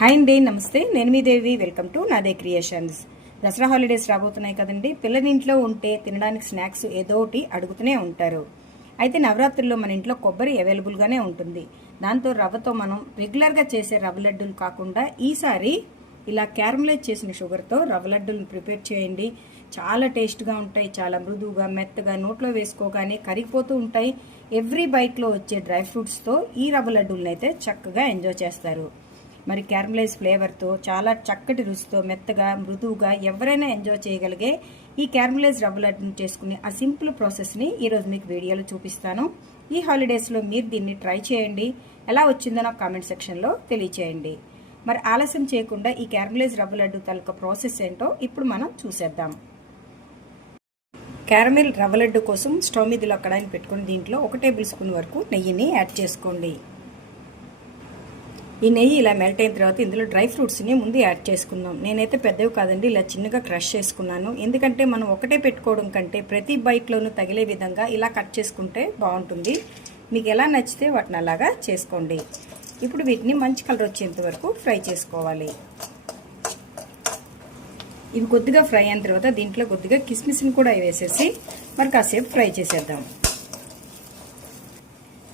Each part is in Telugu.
హాయ్ అండి నమస్తే. నేను మీ Devi. Welcome to Nade creations. Dasara holidays రాబోతున్నాయి కదండి. పిల్లలింట్లో ఉంటే తినడానికి స్నాక్స్ ఏదో ఒకటి అడుగుతూనే ఉంటారు. అయితే నవరాత్రుల్లో మన ఇంట్లో కొబ్బరి అవైలబుల్గానే ఉంటుంది. దాంతో రవ్వతో మనం రెగ్యులర్గా చేసే రవ్వ లడ్డూలు కాకుండా ఈసారి ఇలా క్యారమలైజ్ చేసిన షుగర్తో రవ్వ లడ్డూలను ప్రిపేర్ చేయండి. చాలా టేస్ట్గా ఉంటాయి. చాలా మృదువుగా మెత్తగా నోట్లో వేసుకోగానే కరిగిపోతూ ఉంటాయి. ఎవ్రీ బైట్లో వచ్చే డ్రై ఫ్రూట్స్తో ఈ రవ్వ లడ్డూలను అయితే చక్కగా ఎంజాయ్ చేస్తారు. మరి క్యారమలైజ్ ఫ్లేవర్తో చాలా చక్కటి రుచితో మెత్తగా మృదువుగా ఎవరైనా ఎంజాయ్ చేయగలిగే ఈ క్యారమలైజ్ రవ్వ లడ్డును చేసుకునే ఆ సింపుల్ ప్రాసెస్ని ఈరోజు మీకు వీడియోలో చూపిస్తాను. ఈ హాలిడేస్లో మీరు దీన్ని ట్రై చేయండి. ఎలా వచ్చిందో నాకు కామెంట్ సెక్షన్లో తెలియచేయండి. మరి ఆలస్యం చేయకుండా ఈ క్యారమలైజ్ రవ్వ లడ్డు తాలూకా ప్రాసెస్ ఏంటో ఇప్పుడు మనం చూసేద్దాం. క్యారమిల్ రవ్వ లడ్డు కోసం స్టవ్ మీదలో ఇలా కడాయిని పెట్టుకుని దీంట్లో ఒక టేబుల్ స్పూన్ వరకు నెయ్యిని యాడ్ చేసుకోండి. ఈ నెయ్యి ఇలా మెల్ట్ అయిన తర్వాత ఇందులో డ్రై ఫ్రూట్స్ని ముందు యాడ్ చేసుకుందాం. నేనైతే పెద్దవి కాదండి ఇలా చిన్నగా క్రష్ చేసుకున్నాను. ఎందుకంటే మనం ఒకటే పెట్టుకోవడం కంటే ప్రతి బైట్లోనూ తగిలే విధంగా ఇలా కట్ చేసుకుంటే బాగుంటుంది. మీకు ఎలా నచ్చితే వాటిని అలాగా చేసుకోండి. ఇప్పుడు వీటిని మంచి కలర్ వచ్చేంత వరకు ఫ్రై చేసుకోవాలి. ఇవి కొద్దిగా ఫ్రై అయిన తర్వాత దీంట్లో కొద్దిగా కిస్మిస్ని కూడా వేసేసి మరి కాసేపు ఫ్రై చేసేద్దాం.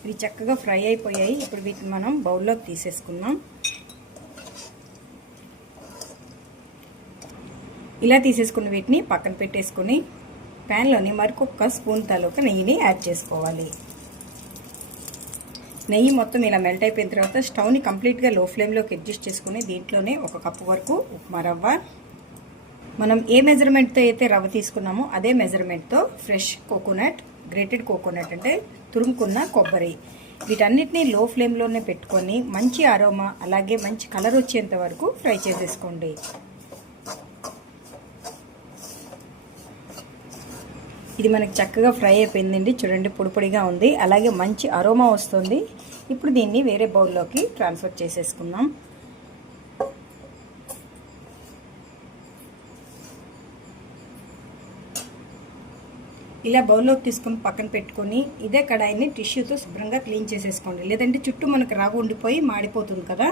ఇవి చక్కగా ఫ్రై అయిపోయాయి. ఇప్పుడు వీటిని మనం బౌల్లోకి తీసేసుకుందాం. ఇలా తీసేసుకున్న వీటిని పక్కన పెట్టేసుకుని ప్యాన్లోని మరికొక స్పూన్ తాలూకా నెయ్యిని యాడ్ చేసుకోవాలి. నెయ్యి మొత్తం ఇలా మెల్ట్ అయిపోయిన తర్వాత స్టవ్ని కంప్లీట్గా లో ఫ్లేమ్లోకి అడ్జస్ట్ చేసుకుని దీంట్లోనే ఒక కప్పు వరకు ఉప్మా రవ్వ. మనం ఏ మెజర్మెంట్తో అయితే రవ్వ తీసుకున్నామో అదే మెజర్మెంట్తో ఫ్రెష్ కోకోనట్ గ్రేటెడ్ కోకోనట్ అంటే తురుముకున్న కొబ్బరి. వీటన్నిటిని లో ఫ్లేమ్లోనే పెట్టుకొని మంచి అరోమా అలాగే మంచి కలర్ వచ్చేంత వరకు ఫ్రై చేసేసుకోండి. ఇది మనకి చక్కగా ఫ్రై అయిపోయిందండి. చూడండి పొడిపొడిగా ఉంది. అలాగే మంచి అరోమా వస్తుంది. ఇప్పుడు దీన్ని వేరే బౌల్లోకి ట్రాన్స్ఫర్ చేసేసుకుందాం. ఇలా బౌల్లోకి తీసుకొని పక్కన పెట్టుకొని ఇదే కడాయిని టిష్యూతో శుభ్రంగా క్లీన్ చేసేసుకోండి. లేదంటే చుట్టూ మనకు రాగు ఉండిపోయి మాడిపోతుంది కదా.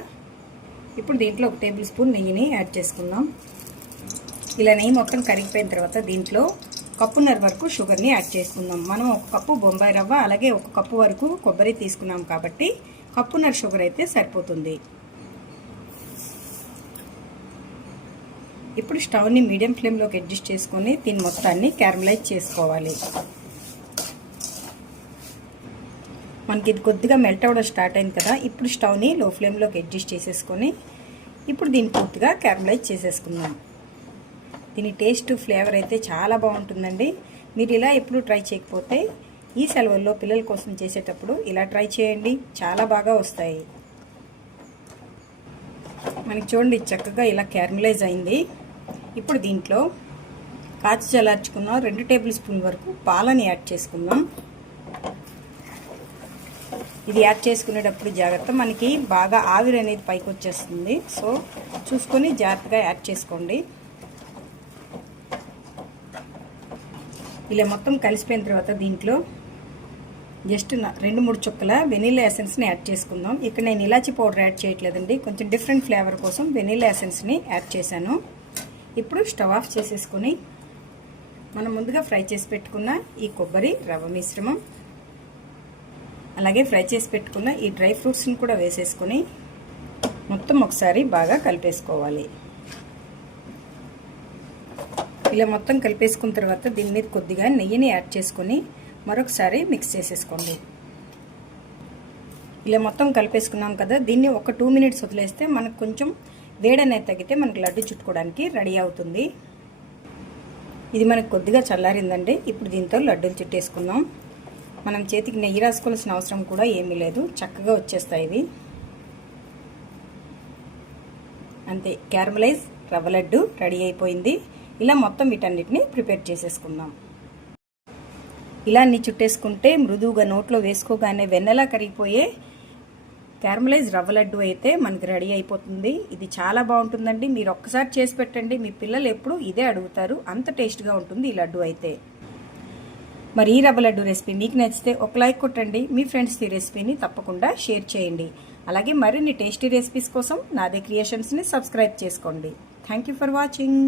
ఇప్పుడు దీంట్లో ఒక టేబుల్ స్పూన్ నెయ్యిని యాడ్ చేసుకుందాం. ఇలా నెయ్యి మొత్తం కరిగిపోయిన తర్వాత దీంట్లో కప్పున్నర వరకు షుగర్ని యాడ్ చేసుకుందాం. మనం ఒక కప్పు బొంబాయి రవ్వ అలాగే ఒక కప్పు వరకు కొబ్బరి తీసుకున్నాం కాబట్టి కప్పున్నర షుగర్ అయితే సరిపోతుంది. ఇప్పుడు స్టవ్ని మీడియం ఫ్లేమ్లోకి అడ్జస్ట్ చేసుకొని దీని మొత్తాన్ని క్యారమలైజ్ చేసుకోవాలి. మనకి ఇది కొద్దిగా మెల్ట్ అవ్వడం స్టార్ట్ అయింది కదా ఇప్పుడు స్టవ్ని లో ఫ్లేమ్లోకి అడ్జస్ట్ చేసేసుకొని ఇప్పుడు దీన్ని పూర్తిగా క్యారమలైజ్ చేసేసుకుందాం. దీని టేస్ట్ ఫ్లేవర్ అయితే చాలా బాగుంటుందండి. మీరు ఇలా ఎప్పుడు ట్రై చేయకపోతే ఈ సెలవుల్లో పిల్లల కోసం చేసేటప్పుడు ఇలా ట్రై చేయండి చాలా బాగా వస్తాయి. మనకి చూడండి చక్కగా ఇలా క్యారమలైజ్ అయింది. ఇప్పుడు దీంట్లో కాచి చల్లార్చుకున్న రెండు టేబుల్ స్పూన్ వరకు పాలని యాడ్ చేసుకుందాం. ఇది యాడ్ చేసుకునేటప్పుడు జాగ్రత్త మనకి బాగా ఆవిరి అనేది పైకి వచ్చేస్తుంది. సో చూసుకొని జాగ్రత్తగా యాడ్ చేసుకోండి. ఇలా మొత్తం కలిసిపోయిన తర్వాత దీంట్లో జస్ట్ రెండు మూడు చుక్కల వెనీలా ఎసెన్స్ని యాడ్ చేసుకుందాం. ఇక్కడ నేను ఇలాచి పౌడర్ యాడ్ చేయట్లేదండి. కొంచెం డిఫరెంట్ ఫ్లేవర్ కోసం వెనీలా ఎసెన్స్ని యాడ్ చేశాను. ఇప్పుడు స్టవ్ ఆఫ్ చేసేసుకొని మనం ముందుగా ఫ్రై చేసి పెట్టుకున్న ఈ కొబ్బరి రవ్వ మిశ్రమం అలాగే ఫ్రై చేసి పెట్టుకున్న ఈ డ్రై ఫ్రూట్స్ని కూడా వేసేసుకొని మొత్తం ఒకసారి బాగా కలిపేసుకోవాలి. ఇలా మొత్తం కలిపేసుకున్న తర్వాత దీని మీద కొద్దిగా నెయ్యిని యాడ్ చేసుకొని మరొకసారి మిక్స్ చేసేసుకోండి. ఇలా మొత్తం కలిపేసుకున్నాం కదా దీన్ని ఒక టూ మినిట్స్ వదిలేస్తే మనకు కొంచెం వేడనేది తగ్గితే మనకు లడ్డు చుట్టుకోవడానికి రెడీ అవుతుంది. ఇది మనకు కొద్దిగా చల్లారిందండి. ఇప్పుడు దీంతో లడ్డూలు చుట్టేసుకుందాం. మనం చేతికి నెయ్యి రాసుకోవాల్సిన అవసరం కూడా ఏమీ లేదు. చక్కగా వచ్చేస్తాయి ఇవి. అంతే క్యారమలైజ్ రవ్వ లడ్డు రెడీ అయిపోయింది. ఇలా మొత్తం వీటన్నిటిని ప్రిపేర్ చేసేసుకుందాం. ఇలా అన్ని చుట్టేసుకుంటే మృదువుగా నోట్లో వేసుకోగానే వెన్నెలా కరిగిపోయే క్యారమలైజ్ రవ్వ లడ్డు అయితే మనకి రెడీ అయిపోతుంది. ఇది చాలా బాగుంటుందండి. మీరు ఒక్కసారి చేసి పెట్టండి. మీ పిల్లలు ఎప్పుడు ఇదే అడుగుతారు. అంత టేస్ట్గా ఉంటుంది ఈ లడ్డు అయితే. మరి ఈ రవ్వ లడ్డు రెసిపీ మీకు నచ్చితే ఒక లైక్ కొట్టండి. మీ ఫ్రెండ్స్ ఈ రెసిపీని తప్పకుండా షేర్ చేయండి. అలాగే మరిన్ని టేస్టీ రెసిపీస్ కోసం నాదే క్రియేషన్స్ని సబ్స్క్రైబ్ చేసుకోండి. Thank you for watching.